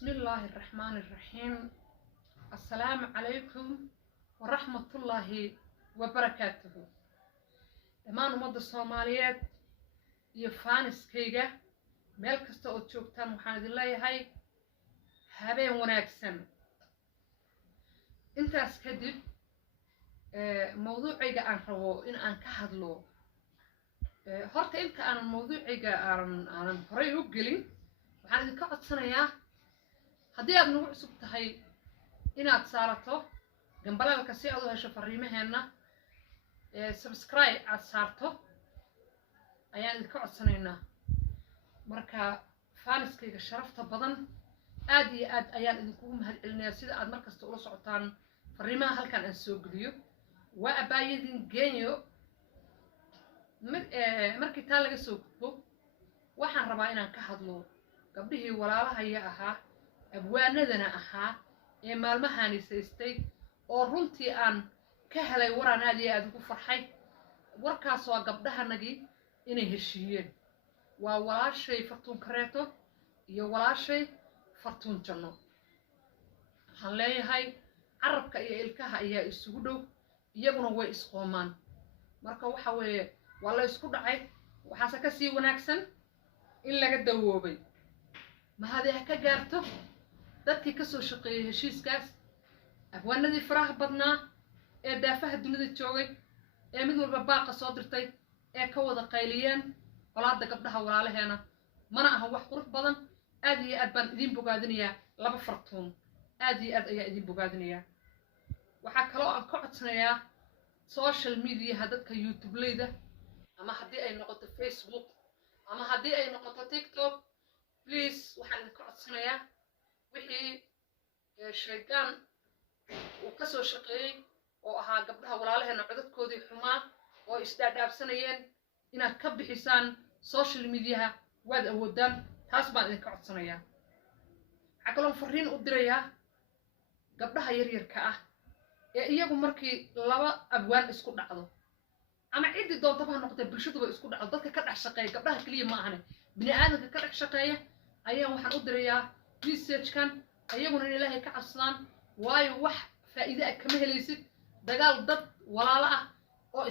بسم الله الرحمن الرحيم. السلام عليكم ورحمة الله وبركاته. دمان umada Soomaaliyeed iyo faaniskayga meel kasta oo joogtaan waxaan idin leeyahay habeen wanaagsan. intaas kadib mawduuciga aan rabo in aan ka hadlo horta inta aan mawduuciga aan horay u gelin waxaan idin ka codsanayaa haddii aad nagu cusub tahay inaad saarato gambalaalka si aad u hesho fariimaheena subscribe aad saarto ayaan idin ka codsanaynaa. marka faaniskayga sharafta badan aad iyo aad ayaan idinkugu mahadcelinayaa sida aad markasta ula socotaan fariimaha halkan aan soo geliyo. waa abaayadin genyo markii taa laga soo gudbo waxaan rabaa inaan ka hadlo gabdhihii walaalahaya ahaa abwaanadana ahaa ee maalmahan isaystay oo runtii aan ka helay waraan aad iyo aad ugu farxay. warkaas waa gabdhahanagii inay heshiiyeen. waa walaashay fartuun kareeto iyo walaashay fartuun janno. waxaan leeyahay carabka iyo ilkaha ayaa isugu dhow, iyaguna way isqoomaan. marka waxa weeye waa la isku dhacay, waxaase ka sii wanaagsan in laga dawoobay. mahadi ha ka gaarto dadkii ka soo shaqeeyay heshiiskaas, abwaanadii faraha badnaa ee daafaha dunida joogay ee mid walba baaqa soo dirtay ee ka wada qayliyeen qolaada gabdhaha walaalaheena. mana aha wax qurux badan. aad iyo aad baan idin bogaadinayaa laba fartuun, aad iyo aad ayaa idin bogaadinayaa. waxaa kaloo aan ka codsanayaa social mediaha dadka youtubeleyda ama haddii ay noqoto facebook ama haddii ay noqoto tiktok, please waxaan idinka codsanayaa wixii shaygaan uu ka soo shaqeeyey oo ahaa gabdhaha walaalaheena codadkoodii xumaa oo isdhaadhaabsanayeen inaad ka bixisaan social mediaha. waad awoodaan, taas baan idinka codsanayaa. waxaa kaloo fariin u dirayaa gabdhaha yaryarka ah ee iyagu markii laba abwaan isku dhacdo ama ciddii doontaba ha noqotee bulshaduba isku dhacdo, dadka ka dhex shaqeeya gabdhaha keliya ma ahane bini aadamka ka dhex shaqeeya ayaan waxaan u dirayaa researchkan ayaguna in ilaahay ka cabsadaan. waayo wax faa'iido ah kama helaysid dagaal dad walaalo ah oo